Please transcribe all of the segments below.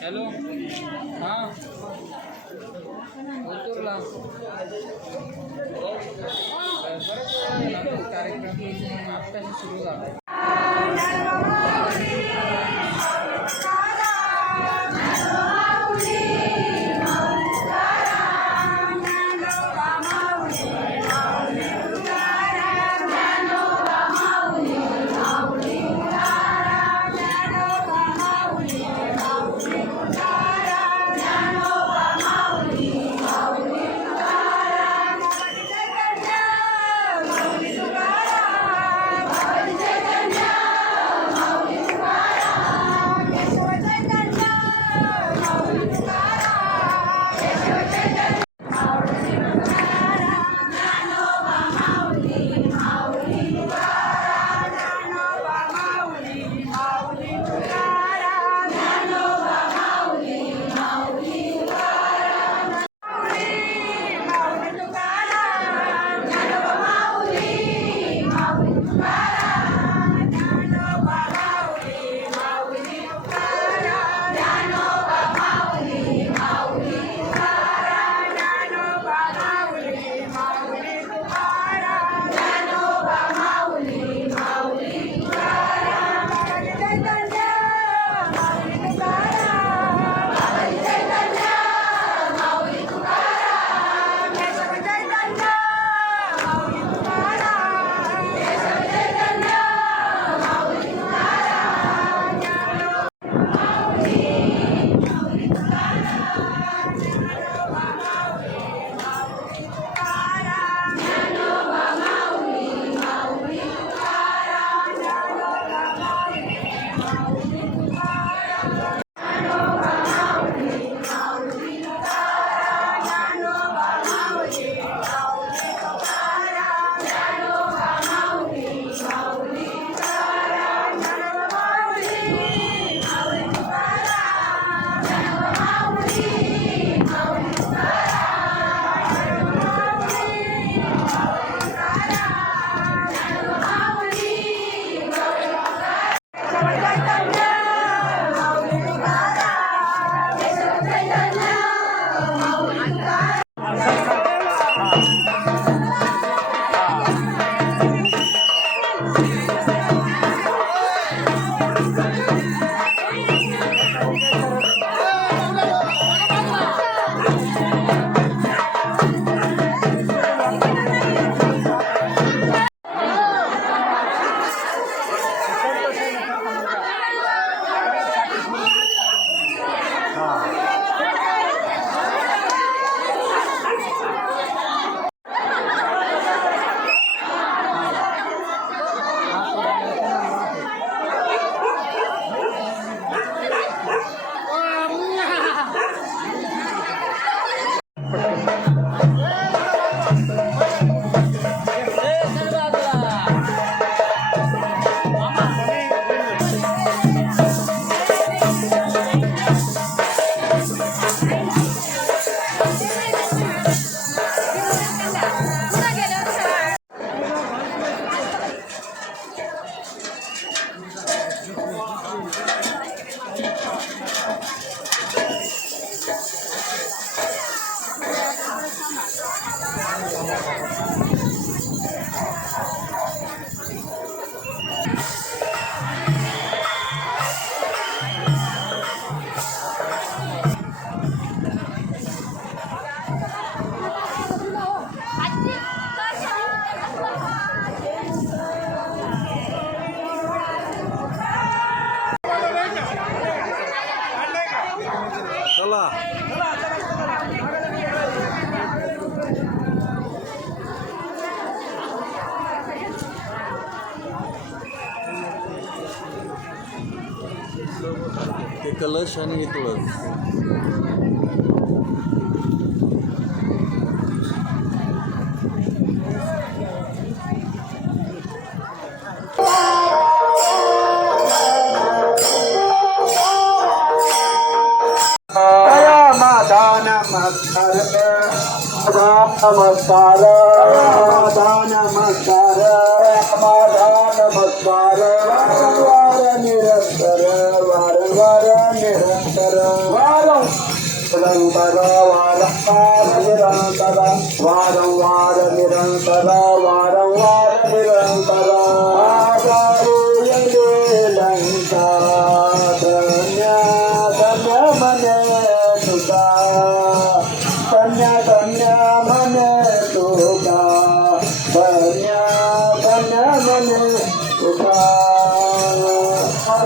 Hello. हां. बोलतो कार्यक्रम आत्ताशी सुरू झाला. ते कलश आणि तुळस माझा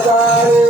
Salvador.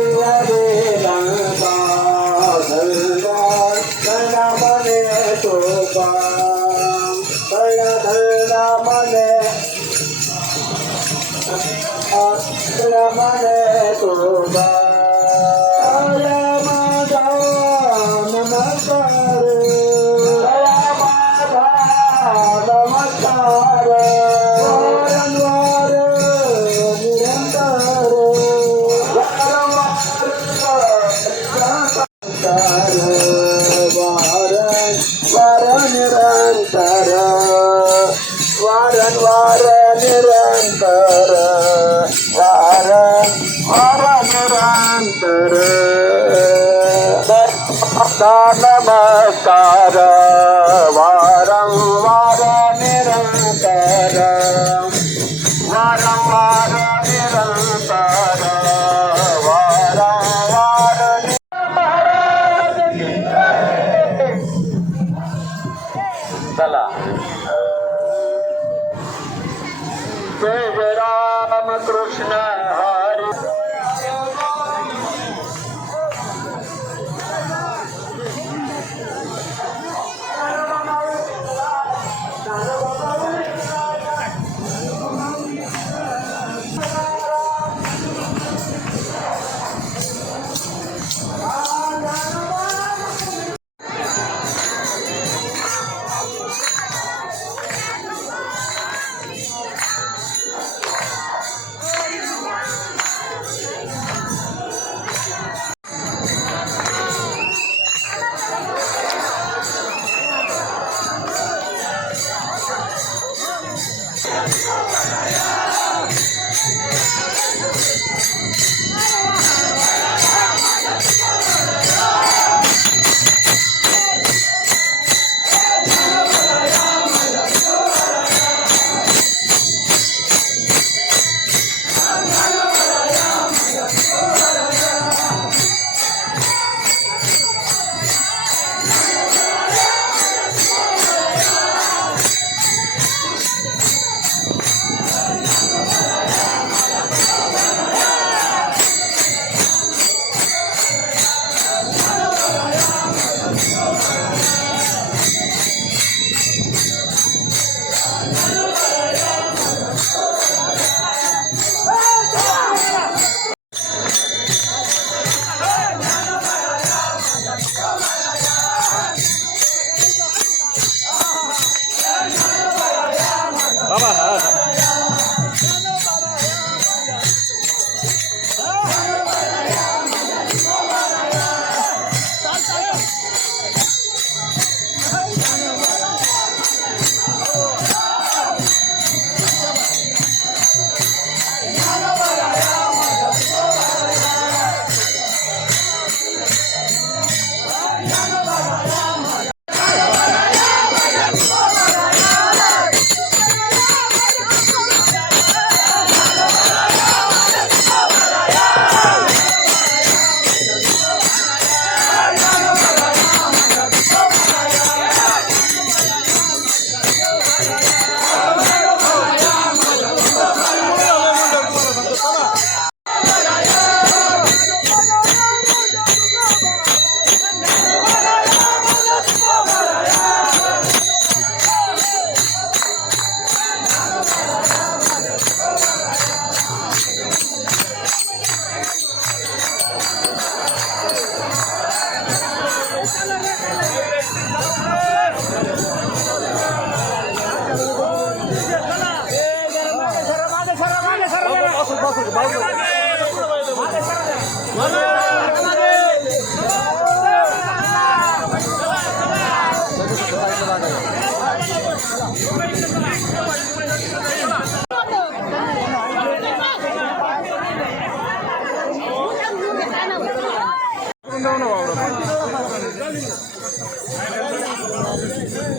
barrada.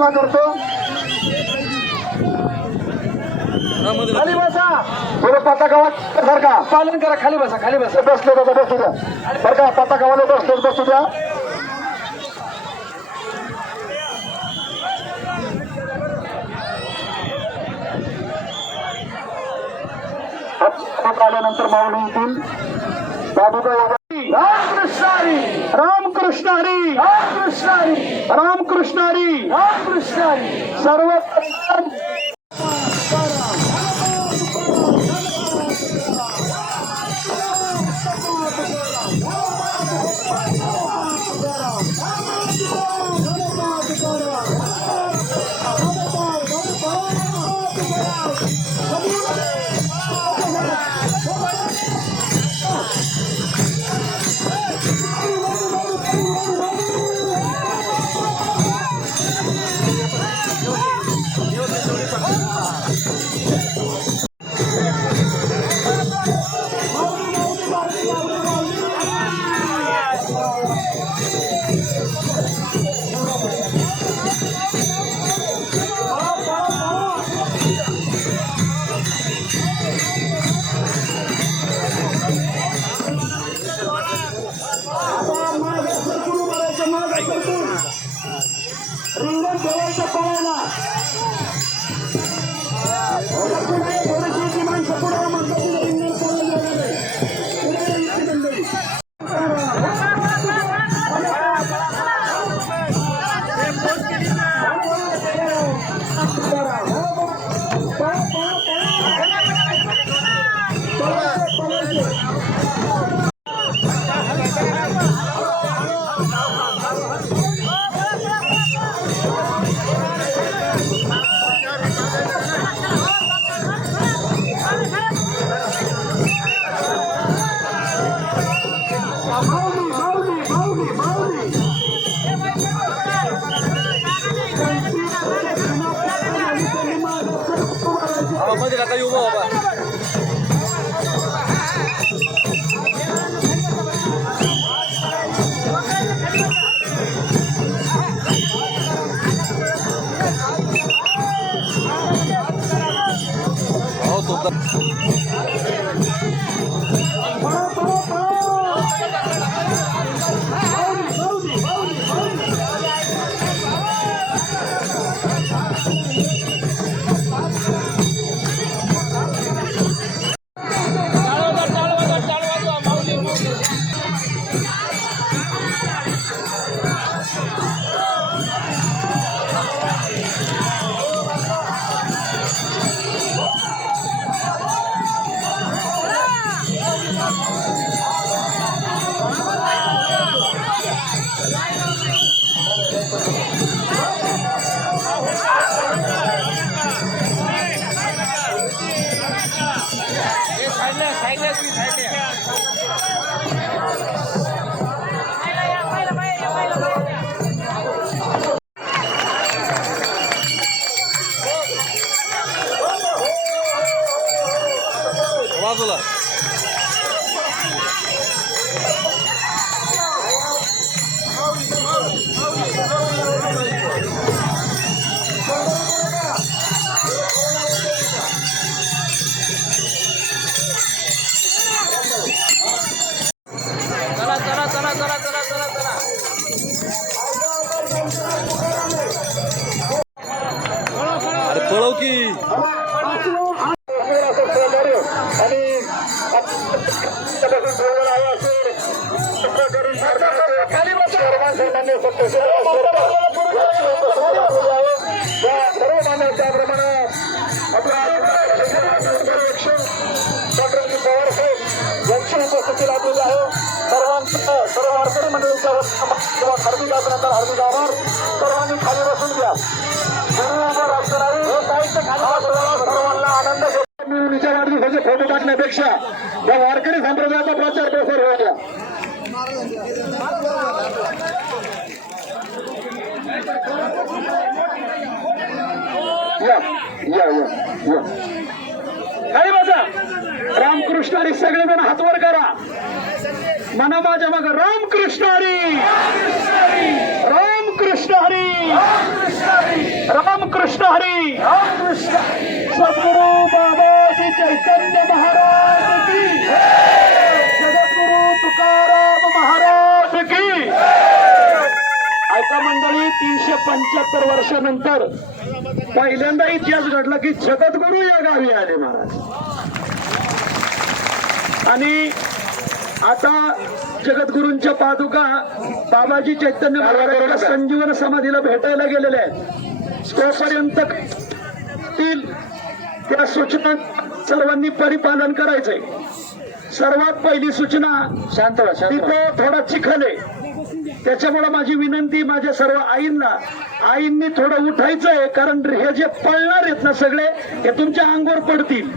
सूचना करतो. खाली बसा. थोडं पताकावर सारखा पालन करा खाली बसा खाली बसा. बसले का बसू द्या. बरं का पताकावाले बसले बसू द्या. आल्यानंतर माऊली येतील. बाबूराव रामकृष्ण हरी रामकृष्ण हरी रामकृष्ण हरी रामकृष्ण हरी रामकृष्ण हरी सर्व काका येऊ बाबा हो तो हार्दिक अभिनंदन हार्दिक आभार सर्वांनी खाली बसून घ्या. गुरु उभं असणारी खाली सर्वांना आनंद घेतो फोटो काढण्यापेक्षा या वारकरी संप्रदायाचा प्रचार प्रसार होऊ द्या या या या या. खाली बसा रामकृष्ण आणि सगळेजण हातवर करा. म्हणा माझ्या मग रामकृष्ण हरी. रामकृष्ण हरी. रामकृष्ण हरी. सद्गुरु श्री चैतन्य महाराज की जगद्गुरु तुकाराम महाराज की ऐका मंडळी तीनशे पंच्याहत्तर वर्षानंतर पहिल्यांदा इतिहास घडला की जगद्गुरु या गावी आले महाराज. आणि आता जगद्गुरूंच्या पादुका बाबाजी चैतन्य महाराजांच्या संजीवन समाधीला भेटायला गेलेल्या आहेत. तोपर्यंत तील त्या सूचना सर्वांनी परिपालन करायचंय. सर्वात पहिली सूचना शांत तिथे थोडा चिखल आहे. त्याच्यामुळे माझी विनंती माझ्या सर्व आईंना आईंनी थोडं उठायचंय कारण हे जे पळणार आहेत ना सगळे हे तुमच्या अंगावर पडतील.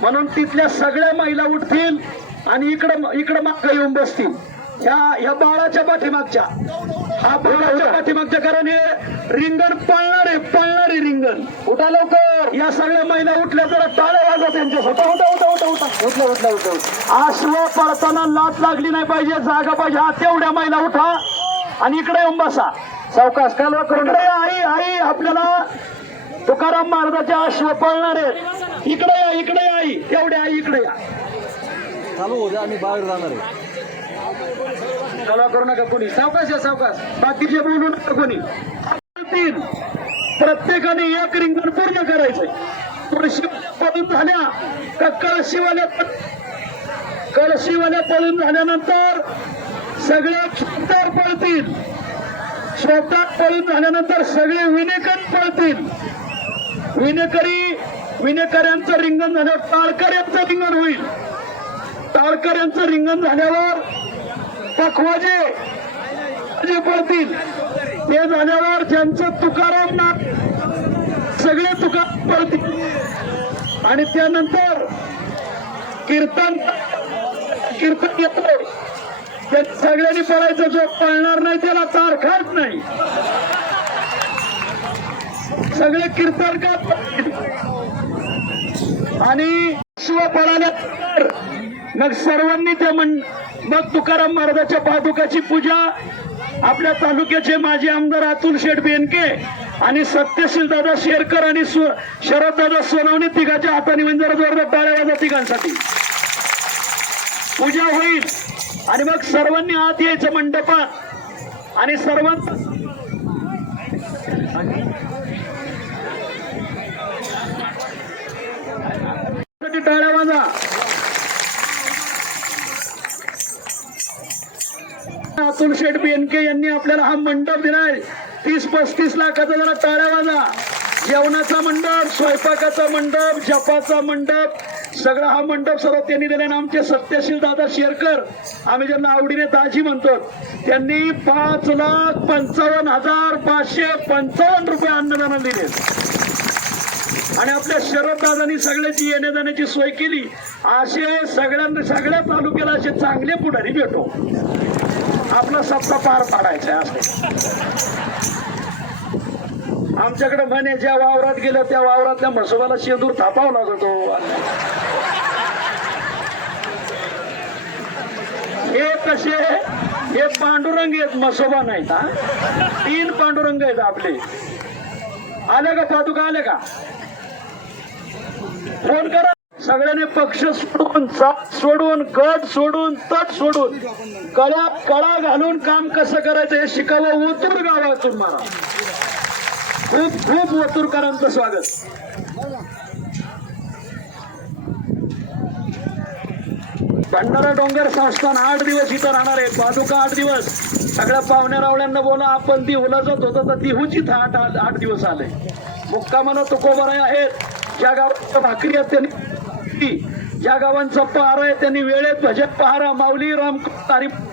म्हणून तिथल्या सगळ्या महिला उठतील आणि इकडं इकडं मागं येऊन बसतील. ह्या ह्या बाळाच्या पाठीमागच्या. हा बाळाच्या पाठीमागच्या कारण हे रिंगण पळणार आहे पळणारे रिंगण. उठा लवकर. या सगळ्या महिला उठल्या जरा टाळ्या वाजा त्यांच्या. उठा उठा उठा उठा उठा. उठला उठला उठा आश्व पळताना लात लागली नाही पाहिजे जागा पाहिजे. हा तेवढ्या महिला उठा आणि इकडे येऊन बसा. सावकाश कालवा करून आई आई आपल्याला तुकाराम महाराजाचे अश्व पळणार आहेत. इकडे या इकडे आई. तेवढ्या आई इकडे या. चालू हो द्या आम्ही बाहेर जाणार आहे. कला करू नका कोणी. सावकाश या सावकाश. बाकीचे बोलू नका कोणी. तीन. प्रत्येकाने एक रिंगण पूर्ण करायचंय तुळशी पळून झाल्या का कळशीवाल्या कळशीवाल्या पळून झाल्यानंतर सगळे छोटार पळतील. शेतात पळून झाल्यानंतर सगळे विनेकर पळतील. विनेकरी विनेकऱ्यांचं रिंगण झाल्यावर टाळकऱ्यांचं रिंगण होईल. टाळकऱ्यांचं रिंगण झाल्यावर पखवाजे पळतील. ते झाल्यावर ज्यांचं तुकाराम ना सगळे तुकाराम पळतील आणि त्यानंतर कीर्तन कीर्तन येतो त्या सगळ्यांनी पळायचं जो पळणार नाही त्याला तारखाच नाही. सगळे कीर्तन का आणि शिव पळाल्यानंतर मग सर्वांनी त्या म्हण मग तुकाराम महाराजाच्या पादुकाची पूजा आपल्या तालुक्याचे माजी आमदार अतुल शेठ बेनके आणि सत्यशील दादा शेरकर आणि शरद दादा सोनवणे तिघाच्या हाताने म्हणजे जोरदार टाळ्या वाजा तिघांसाठी. पूजा होईल. आणि मग सर्वांनी आत यायचं मंडपात आणि सर्वांचं टाळ्या वाजा अतुल शेठ बेनके यांनी आपल्याला हा मंडप दिलाय. तीस पस्तीस लाखाचा जरा टाळ्या वाजा. जेवणाचा मंडप स्वयंपाकाचा मंडप जपाचा मंडप सगळा हा मंडप सर्व त्यांनी दिला आमचे सत्यशील दादा शेरकर आम्ही ज्यांना आवडीने दाजी म्हणतो त्यांनी पाच लाख पंचावन्न हजार पाचशे पंचावन्न रुपये अन्नदाना दिले. आणि आपल्या शरद दादांनी सगळ्याची येण्या जाण्याची सोय केली असे सगळ्यांना सगळ्या तालुक्याला असे चांगले पुढारी भेटो. आपला सप्ताह पार पाडायचा आहे. असं आमच्याकडे म्हणे ज्या वावरात गेलं त्या वावरातल्या म्हसोबाला शेंदूर थापावं लागतो. हे कसे? हे पांडुरंग आहेत म्हसोबा नाहीत हा? तीन पांडुरंग आहेत आपले. आले का पादुका आले का? फोन करा. सगळ्यांनी पक्ष सोडून जात सोडून गट सोडून तट सोडून कळ्या कळा घालून काम कसं करायचं हे शिकावं ओतूर गावातून मला. खूप खूप ओतूरकरांचं स्वागत. भंडारा डोंगर संस्थान आठ दिवस इथं राहणार आहे. पादुका आठ दिवस. सगळ्या पाहुण्या रावळ्यांना बोला आपण ती जात होतो तर दिहूची आठ आठ आठ दिवस आले. मुक्कामानं तुकोबराय आहेत. ज्या गावात भाकरी आहेत त्यांनी ज्या गावांचा पहारा आहे त्यांनी वेळेत भजन पहारा माऊली राम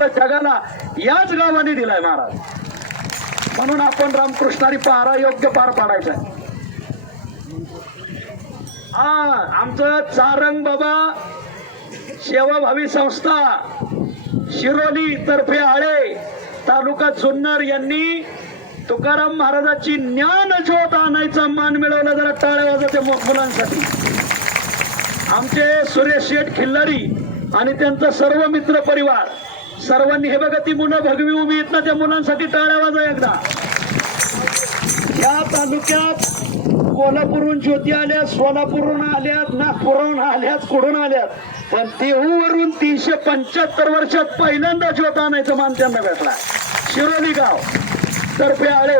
जगाला याच गावाने दिलाय महाराज. म्हणून आपण रामकृष्णारी पहारा योग्य पार पाडायचा हा आमचं चारंग बाबा सेवाभावी संस्था शिरोली तर्फे आळे तालुका जुन्नर यांनी तुकाराम महाराजाची ज्ञान ज्योत आणायचा मान मिळवला जरा टाळ्या वाजवते मुलांसाठी. आमचे सुरेश शेठ खिल्लारी आणि त्यांचा सर्व मित्र परिवार. सर्वांनी हे बघा ती मुलं भगवी उभी आहेत ना त्या मुलांसाठी टाळ्या वाजा एकदा. या तालुक्यात कोल्हापूरहून ज्योती आल्यात सोलापूरहून आल्यात नागपूरहून आल्यात कुठून आल्यात? पण देहूवरून तीनशे पंच्याहत्तर वर्षात पहिल्यांदा ज्योत आणायचं मान त्यांना भेटला. शिरोली गाव तर्फे आळे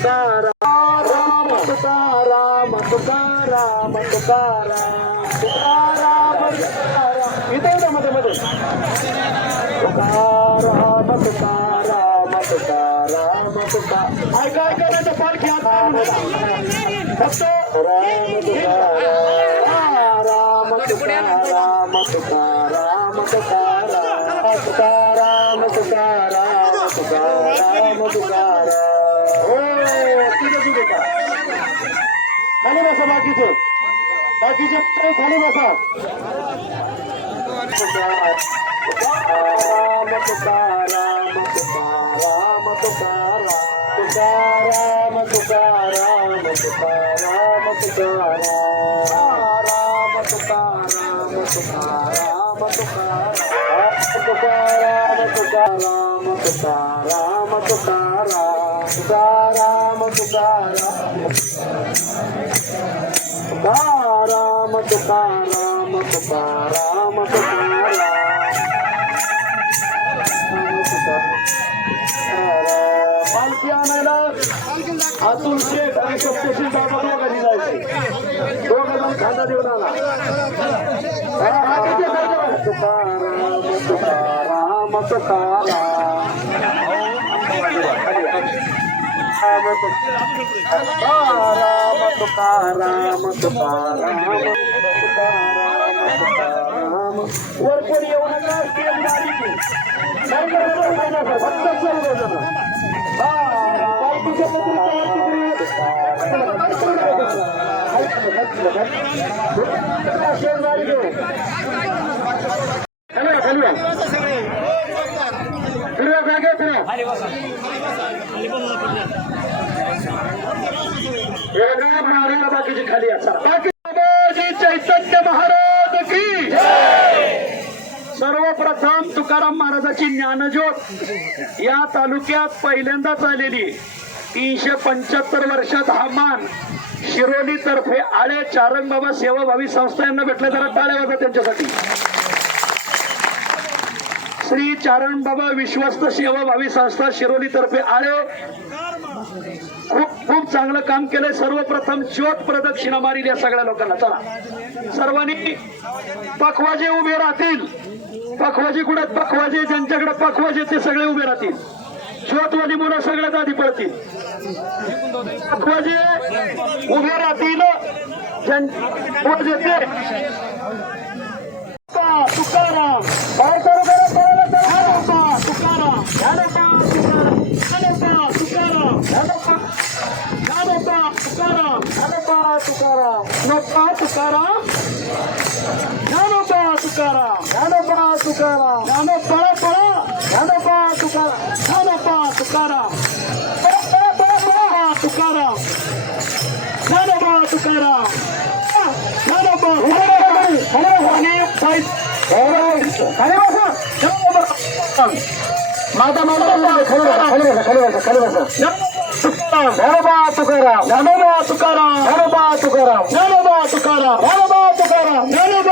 तुकाराम तुकाराम तुकाराम तुकाराम तुकाराम इथे येतं मध्ये मध्ये तुकाराम तुकाराम तुकाराम तुका ऐका ऐका तर पालखी आता फक्त राम तुकाराम राम तुकाराम तुकाराम तुकाराम तुकाराम तुकाराम तुकाराम खाली बसा बाकीचे बाकीचे खाली बसा तुकाराम तुकाराम तुकाराम तुकाराम तुकाराम तुकाराम तुकाराम तुकाराम तुकाराम तुकाराम तुकाराम तुकाराम तुकाराम तुकाराम तुकाराम तुकाराम तुकाराम अतुल शेठ आणि सप्तशी बाबाला घरी जायचे दोन हजार खांदा देऊन तुकाराम तुकाराम तुकाराम वरपुरी येऊनका सीएम गाडीची नाही बरोबर फायदा फक्त चालू होतं हा काही तुझ्यापत्री तयार केली शेअर गाडी घेऊ फिरवा, फिरवा. वेगळा मारा बाकीची खाली असा. बाकी बाबाजी चैतन्य महाराज की सर्वप्रथम तुकाराम महाराजाची ज्ञानज्योत या तालुक्यात पहिल्यांदाच आलेली तीनशे पंच्याहत्तर वर्षात हा मान शिरोली तर्फे आळे चारंग बाबा सेवाभावी संस्था यांना भेटले. जरा टाळ्या वाजा त्यांच्यासाठी. श्री चारण बाबा विश्वस्त सेवाभावी संस्था शिरोली तर्फे आळे खूप खूप चांगलं काम केलंय. सर्वप्रथम ज्योत प्रदक्षिणा मारील या सगळ्या लोकांना. चला. सर्वांनी पखवाजे उभे राहतील. पखवाजे कुठे पखवाजे ज्यांच्याकडे पखवाजे ते सगळे उभे राहतील. ज्योतवाली मुलं सगळ्यात आधी पळतील. पखवाजे उभे राहतील. ज्यांचे तुकाराम. நரபா துகாராம் நரபா துகாராம் நரபா துகாராம் நரபா துகாராம் நரபா துகாராம் நரபா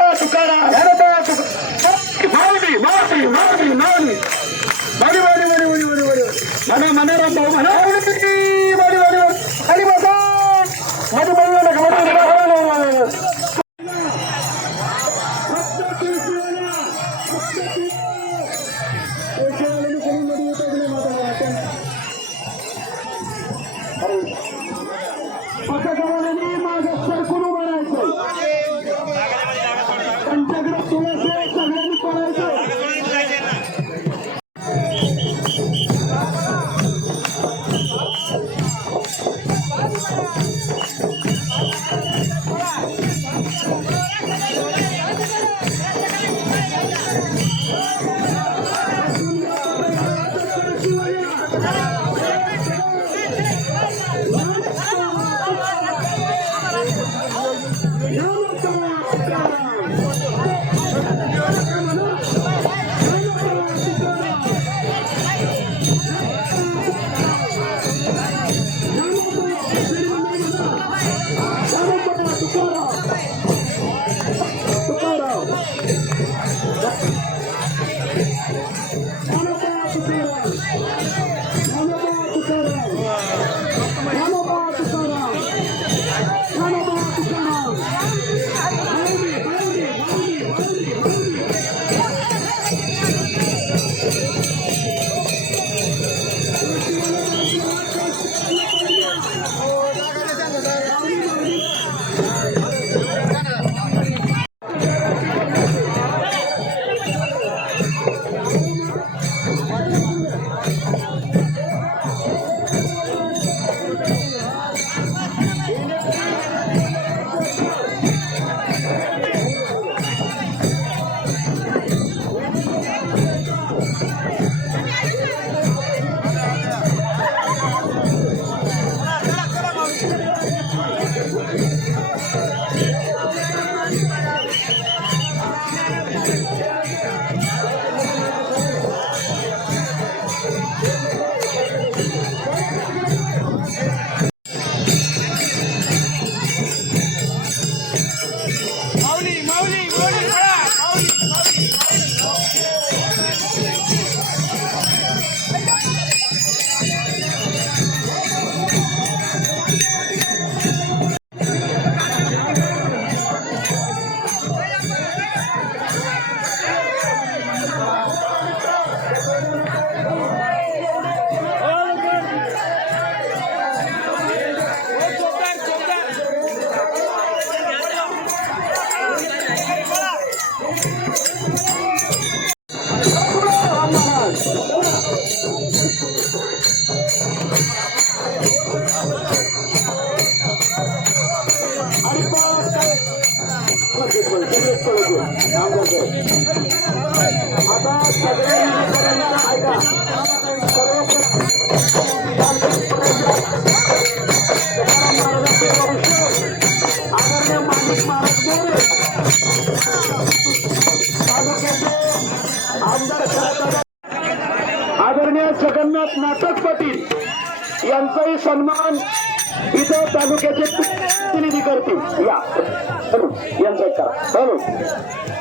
Woo!